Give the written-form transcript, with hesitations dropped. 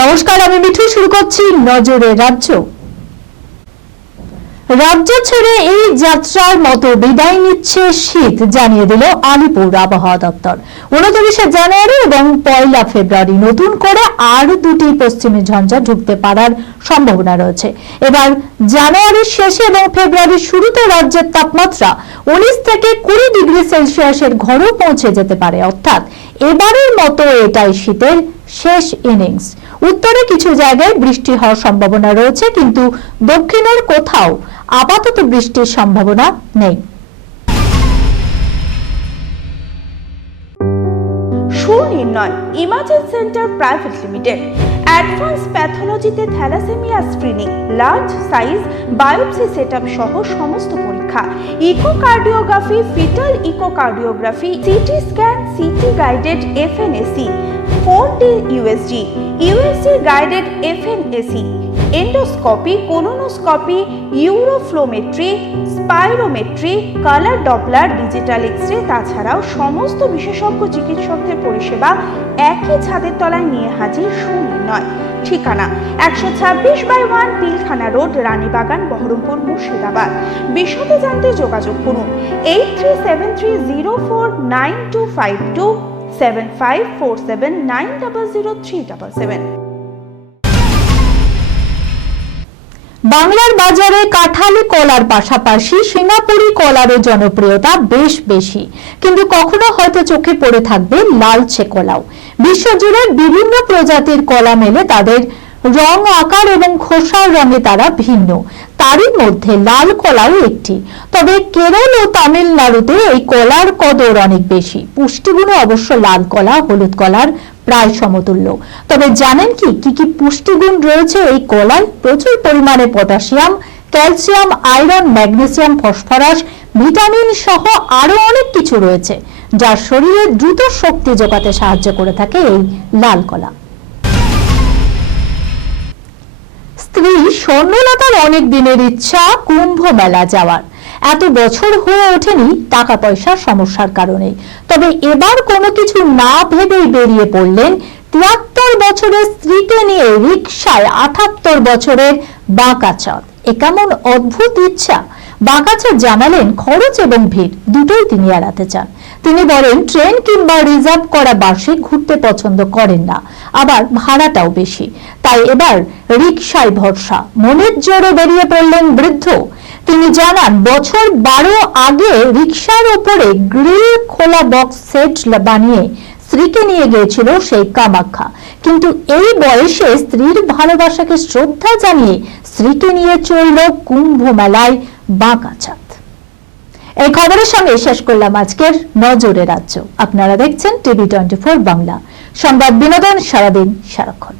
নমস্কার, আমি মিঠু। শুরু করছি নজরে রাজ্য। রাজ্য ছেড়ে এই যাত্রার মতো বিদায় নিচ্ছে শীত, জানিয়ে দিল আলিপুর আবহাওয়া দপ্তর। 29শে জানুয়ারি এবং 1 ফেব্রুয়ারি নতুন করে আর দুটি পশ্চিমী ঝঞ্ঝা ঢুকতে পারার সম্ভাবনা রয়েছে। এবার জানুয়ারির শেষে এবং ফেব্রুয়ারির শুরুতে রাজ্যের তাপমাত্রা 19 থেকে 20 ডিগ্রি সেলসিয়াসের ঘরেও পৌঁছে যেতে পারে। অর্থাৎ এবারের মতো এটাই শীতের শেষ ইনিংস। উত্তরে কিছু জায়গায় বৃষ্টি হওয়ার সম্ভাবনা রয়েছে, কিন্তু দক্ষিণের কোথাও আপাতত বৃষ্টির সম্ভাবনা নেই। Sunirnoy imaging centre private limited advance প্যাথোলজিতে thalassaemia screening, large size biopsy setup সহ সমস্ত পরীক্ষা, echocardiography, fetal echocardiography, CT scan, CT guided FNAC, 4D USG, USG guided FNAC, endoscopy, colonoscopy, uroflowmetry, spirometry, colour Doppler, digital X-ray, তাছাড়াও সমস্ত বিশেষজ্ঞ চিকিৎসকদের পরিষেবা একই ছাদের তলায় নিয়ে হাজির সুনির্ণয়। ঠিকানা 126/1 পিলখানা রোড, রানীবাগান, বহরমপুর, মুর্শিদাবাদ। বিশদে জানতে যোগাযোগ করুন 8373049252 7547900377। বাংলার বাজারে কাঁঠালি কলার পাশাপাশি সিঙ্গাপুরি কলারও জনপ্রিয়তা বেশ বেশি, কিন্তু কখনো হয়তো চোখে পড়ে থাকবে লালচে কলাও। বিশ্বজুড়ে বিভিন্ন প্রজাতির কলা মেলে, তাদের রং, আকার এবং খোসার রঙে তারা ভিন্ন। তারই মধ্যে লাল কলাও একটি। তবে কেরল ও তামিলনাড়ুতে এই কলার কদর অনেক বেশি। পুষ্টিগুণে অবশ্য লাল কলা হলুদ কলার প্রায় সমতুল্য। তবে জানেন কি কি পুষ্টিগুণ রয়েছে এই কলায়? প্রচুর পরিমাণে potassium, calcium, iron, magnesium, phosphorus, vitamin সহ আরো অনেক কিছু রয়েছে, যা শরীরে দ্রুত শক্তি যোগাতে সাহায্য করে থাকে এই লাল কলা। স্ত্রী স্বর্ণলতার অনেক দিনের ইচ্ছা কুম্ভ মেলা যাওয়ার। এত বছর হয়ে ওঠেনি টাকা পয়সার সমস্যার কারণে। তবে এবার কোনো কিছু না ভেবেই বেরিয়ে পড়লেন 73 বছরের স্ত্রীকে নিয়ে রিকশায় 78 বছরের বাঁকাচাঁদ। এ কেমন অদ্ভুত ইচ্ছা! বাঁকাচাঁদ জানালেন খরচ এবং ভিড় দুটোই তিনি এড়াতে চান। তিনি বলেন ট্রেন কিংবা রিজার্ভ করা বাসে ঘুরতে পছন্দ করেন না, আবার ভাড়াটাও বেশি। তাই এবার রিকশায় ভরসা। মনের জোরে বেরিয়ে পড়লেন বৃদ্ধ। তিনি জানান বছর 12 আগে রিকশার উপরে গ্রিল খোলা বক্স সেট বানিয়ে স্ত্রীকে নিয়ে গিয়েছিল সেই কামাখ্যা, কিন্তু এই বয়সে স্ত্রীর ভালোবাসাকে শ্রদ্ধা জানিয়ে স্ত্রীকে নিয়ে চলল কুম্ভ মেলায় বাঁকাচাঁদ। এই খবরের সঙ্গে শেষ করলাম আজকের নজরে রাজ্য। আপনারা দেখছেন টিভি 24 বাংলা, সংবাদ বিনোদন সারাদিন সারাক্ষণ।